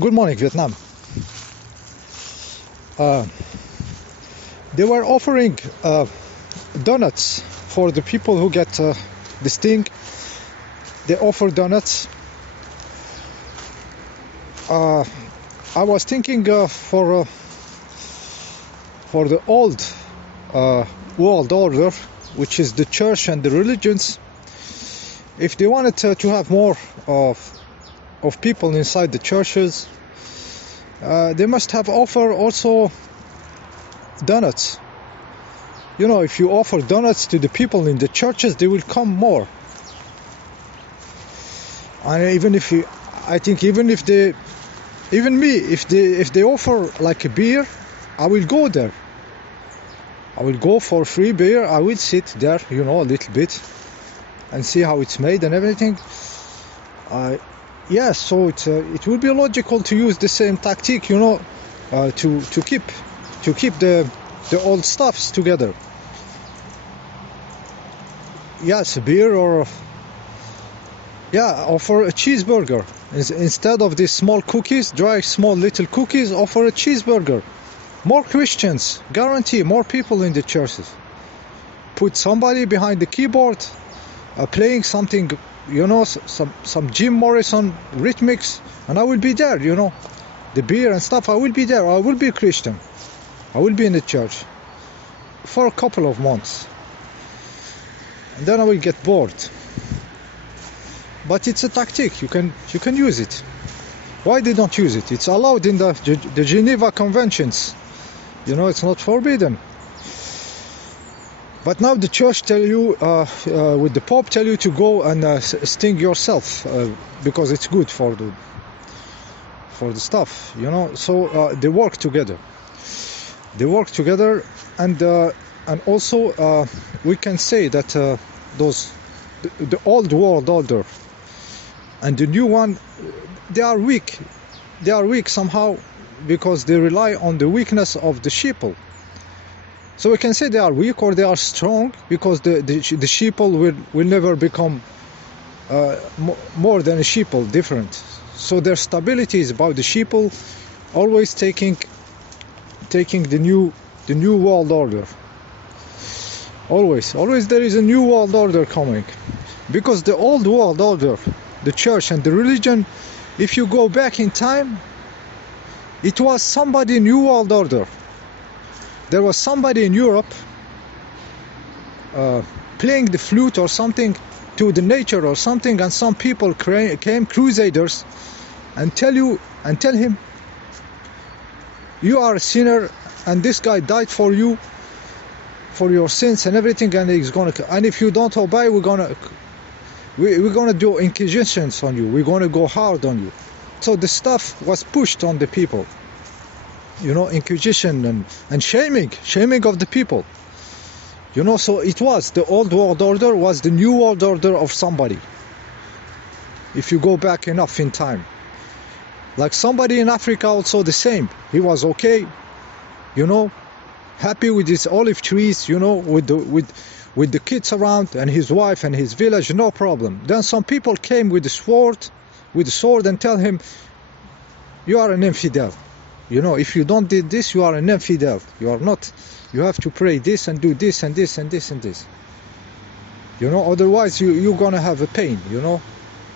Good morning, Vietnam. Uh, they were offering donuts for the people who get the sting. They offer donuts. I was thinking for the old world order, which is the church and the religions, if they wanted to have more of people inside the churches, they must have offer also donuts. You know, if you offer donuts to the people in the churches, they will come more. And if they offer like a beer, I will go there. I will go for free beer. I will sit there, a little bit and see how it's made and everything. So it will be logical to use the same tactic, to keep the old stuffs together. Yes, beer or offer a cheeseburger instead of these small cookies, dry small little cookies. Offer a cheeseburger. More Christians, guarantee more people in the churches. Put somebody behind the keyboard, playing something. Some Jim Morrison rhythmics, and I will be there, the beer and stuff, I will be there. I will be a Christian. I will be in the church for a couple of months. And then I will get bored. But it's a tactic, you can use it. Why they don't use it? It's allowed in the Geneva Conventions. It's not forbidden. But now the church tell you, with the Pope tell you to go and sting yourself because it's good for the stuff, So they work together. They work together, and also we can say that the old world order and the new one, they are weak. They are weak somehow because they rely on the weakness of the sheeple. So we can say they are weak or they are strong because the sheeple will never become more than a sheeple, different. So their stability is about the sheeple always taking the new world order. Always there is a new world order coming, because the old world order, the church and the religion, if you go back in time, it was somebody new world order. There was somebody in Europe playing the flute or something to the nature or something, and some people came, crusaders, and tell him, you are a sinner, and this guy died for you, for your sins and everything, and and if you don't obey, we're gonna do inquisitions on you. We're gonna go hard on you. So the stuff was pushed on the people. Inquisition and shaming of the people. So it was the old world order was the new world order of somebody. If you go back enough in time, like somebody in Africa also the same. He was okay, happy with his olive trees, with the kids around and his wife and his village, no problem. Then some people came with the sword and tell him, you are an infidel. If you don't do this, you are an infidel. You are not. You have to pray this and do this and this and this and this. Otherwise you're gonna have a pain.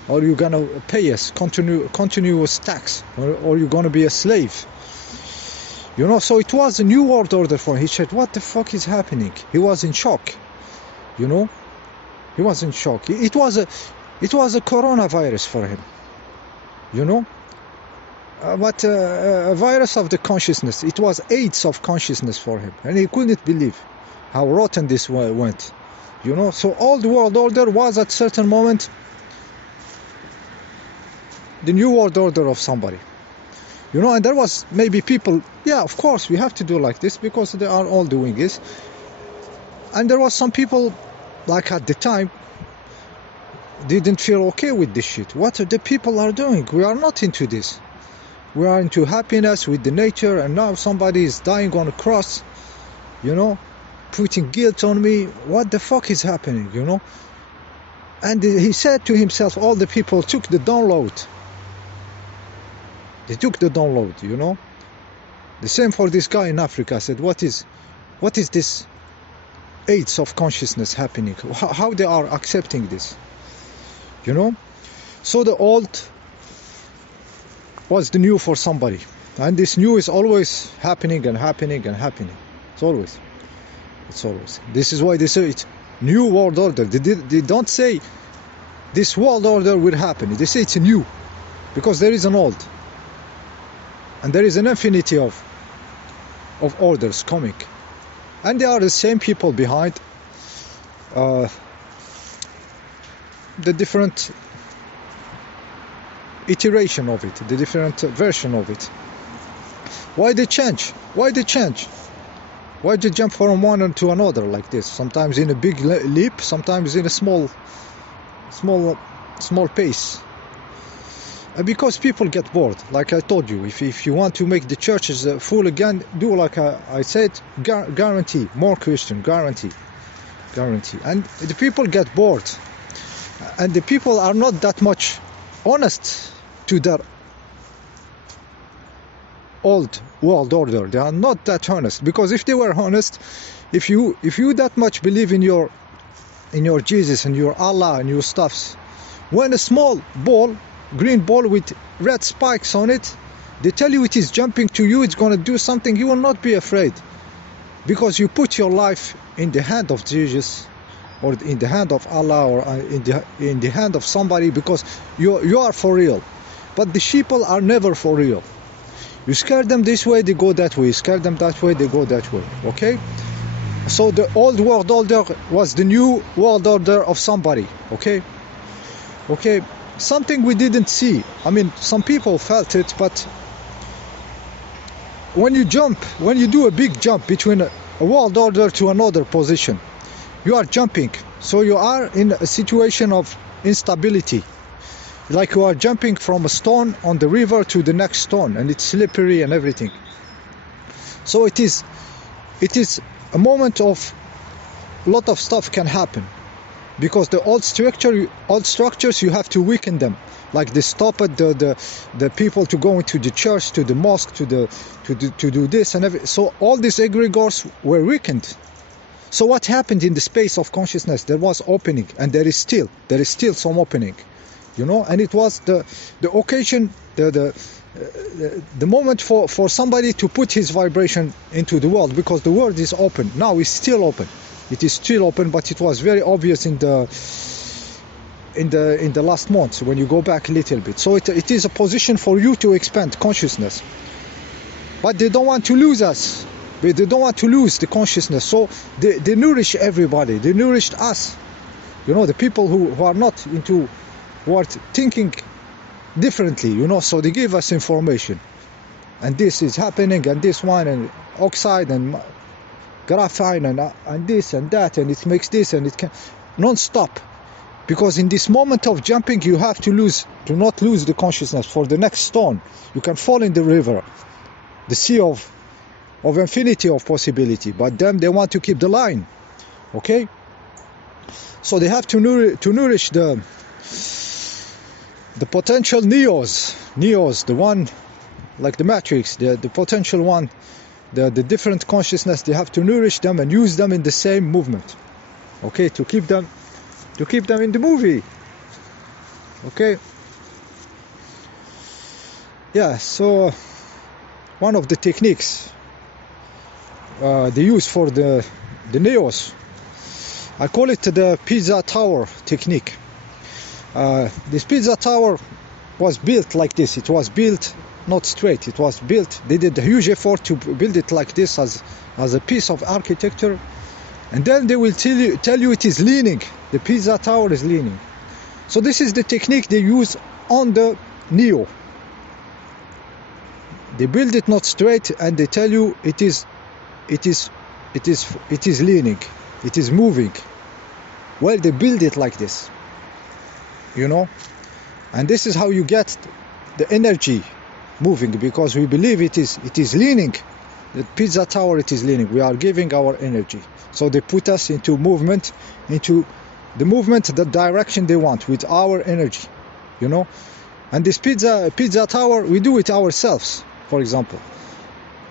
Or you're gonna pay us continuous tax, or you're gonna be a slave. So it was a new world order for him. He said, "What the fuck is happening?" He was in shock. He was in shock. It was a coronavirus for him. But a virus of the consciousness. It was AIDS of consciousness for him, and he couldn't believe how rotten this went. So old world order was at certain moment the new world order of somebody. And there was maybe people, of course we have to do like this because they are all doing this. And there was some people, like at the time, didn't feel okay with this shit. What the people are doing? We are not into this. We are into happiness with the nature, and now somebody is dying on a cross, putting guilt on me. What the fuck is happening, And he said to himself, all the people took the download. They took the download, you know. The same for this guy in Africa. I said, what is this aids of consciousness happening? How they are accepting this, you know? So the old was the new for somebody, and this new is always happening and happening and happening. It's always. This is why they say it's new world order. They don't say this world order will happen. They say it's new, because there is an old, and there is an infinity of orders coming, and they are the same people behind the different iteration of it, the different version of it. Why they change? Why they jump from one to another like this? Sometimes in a big leap, sometimes in a small pace. Because people get bored. Like I told you, if you want to make the churches full again, do like I said, guarantee more Christian, guarantee. And the people get bored, and the people are not that much honest to their old world order. They are not that honest, because if they were honest, if you that much believe in your Jesus and your Allah and your stuffs, when a small ball, green ball with red spikes on it, they tell you it is jumping to you, it's going to do something, you will not be afraid, because you put your life in the hand of Jesus, or in the hand of Allah, or in the hand of somebody, because you are for real. But the sheeple are never for real. You scare them this way, they go that way. You scare them that way, they go that way. Okay? So the old world order was the new world order of somebody. Okay? Something we didn't see. I mean, some people felt it, but when you do a big jump between a world order to another position, you are jumping. So you are in a situation of instability. Like you are jumping from a stone on the river to the next stone, and it's slippery and everything. So it is a moment of a lot of stuff can happen, because the old structures you have to weaken them, like they stop at the people to go into the church, to the mosque, to do this and everything. So all these egregores were weakened. So what happened in the space of consciousness? There was opening, and there is still some opening. You know, and it was the occasion, the moment for somebody to put his vibration into the world, because the world is open. Now it's still open. It is still open, but it was very obvious in the last months when you go back a little bit. So it is a position for you to expand consciousness. But they don't want to lose us. They don't want to lose the consciousness. So they nourish everybody. They nourished us. You know, the people who are not into, who are thinking differently, you know, so they give us information. And this is happening, and this one, and oxide, and graphene, and this and that, and it makes this, and it can non-stop. Because in this moment of jumping, you have to not lose the consciousness for the next stone. You can fall in the river, the sea of infinity of possibility. But them, they want to keep the line. Okay? So they have to nourish the potential neos, the one like the matrix, the potential one, the different consciousness. They have to nourish them and use them in the same movement, okay, to keep them in the movie. Okay, yeah. So one of the techniques they use for the neos, I call it the pisa tower technique. This pizza tower was built like this. It was built not straight. It was built. They did a huge effort to build it like this as a piece of architecture, and then they will tell you it is leaning. The pizza tower is leaning. So this is the technique they use on the Neo. They build it not straight, and they tell you it is leaning. It is moving. Well, they build it like this. You know, and this is how you get the energy moving, because we believe it is leaning. The pizza tower, it is leaning. We are giving our energy. So they put us into movement, into the movement, the direction they want with our energy. You know, And this pizza tower, we do it ourselves. For example,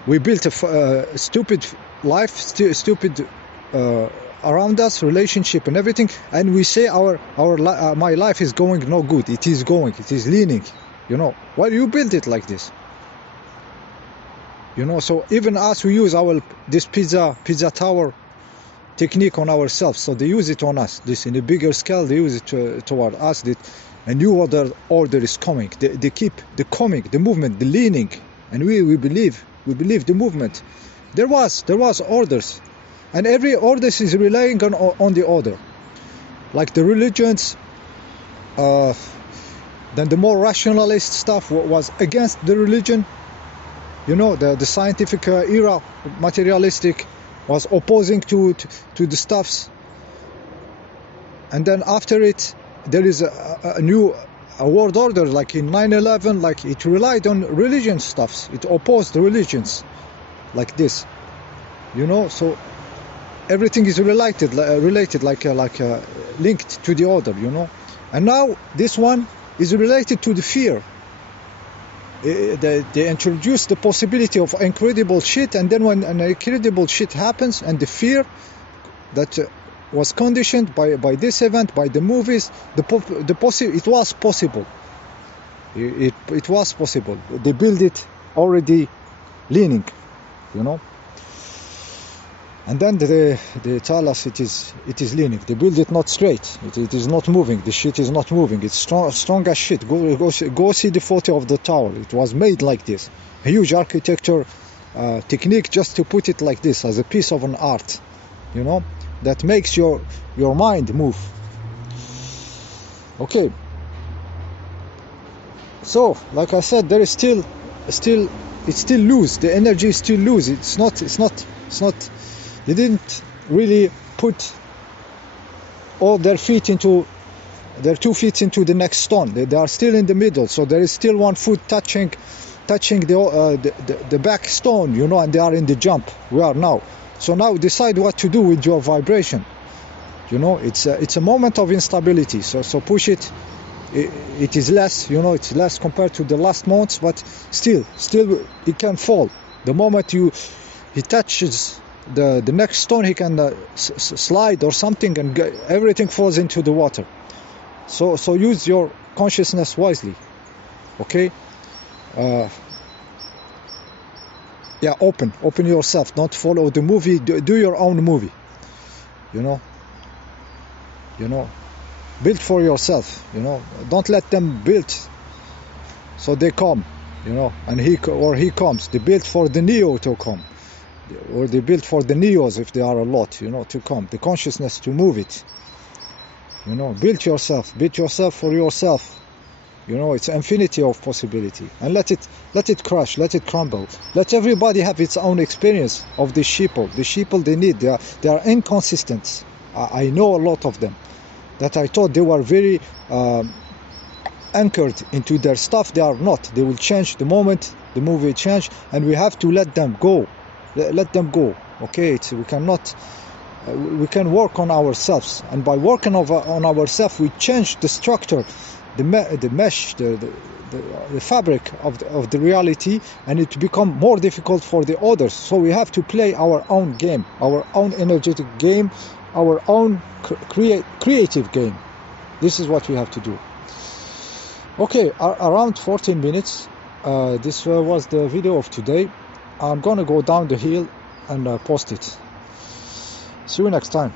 we built a stupid life, stupid around us, relationship and everything, and we say my life is going no good. It is going, it is leaning. You know, why you build it like this? You know, so even us, we use this pizza tower technique on ourselves. So they use it on us. This in a bigger scale, they use it toward us. That a new order is coming. They keep the coming, the movement, the leaning, and we believe the movement. There was orders, and every order is relying on the order. Like the religions, then the more rationalist stuff was against the religion. You know, the scientific era, materialistic, was opposing to the stuffs. And then after it, there is a new world order, like in 9/11, like it relied on religion stuffs. It opposed the religions, like this. You know, so everything is related, like linked to the other. You know, and now this one is related to the fear. They introduce the possibility of incredible shit, and then when an incredible shit happens, and the fear that was conditioned by this event, by the movies, it was possible. It was possible. They build it already leaning, you know. And then they tell us it is leaning. They build it not straight. It is not moving. The shit is not moving. It's strong as shit. Go see the photo of the tower. It was made like this. A huge architecture technique just to put it like this, as a piece of an art, you know, that makes your mind move. Okay. So, like I said, there is still it's still loose. The energy is still loose. It's not. They didn't really put all their 2 feet into the next stone. They are still in the middle, so there is still 1 foot touching the back stone, you know, and they are in the jump. We are now. So now decide what to do with your vibration. You know, it's a moment of instability. So push it. It is less, you know, it's less compared to the last months, but still it can fall. The moment he touches the next stone, he can slide or something, and everything falls into the water. So use your consciousness wisely. Okay. Yeah, open yourself. Don't follow the movie. Do your own movie. You know, build for yourself. You know, don't let them build so they come. You know, and he comes. They build for the Neo to come. Or they build for the Neos, if there are a lot, you know, to come. The consciousness to move it. You know, build yourself for yourself. You know, it's infinity of possibility. And let it crash, let it crumble. Let everybody have its own experience of the sheeple. The sheeple they need, they are inconsistent. I know a lot of them that I thought they were very anchored into their stuff. They are not. They will change the moment the movie change, and we have to let them go. Let them go. Okay, we cannot. We can work on ourselves, and by working on ourselves, we change the structure, the mesh, the fabric of the reality, and it become more difficult for the others. So we have to play our own game, our own energetic game, our own creative game. This is what we have to do. Okay, around 14 minutes. This was the video of today. I'm gonna go down the hill and post it. See you next time.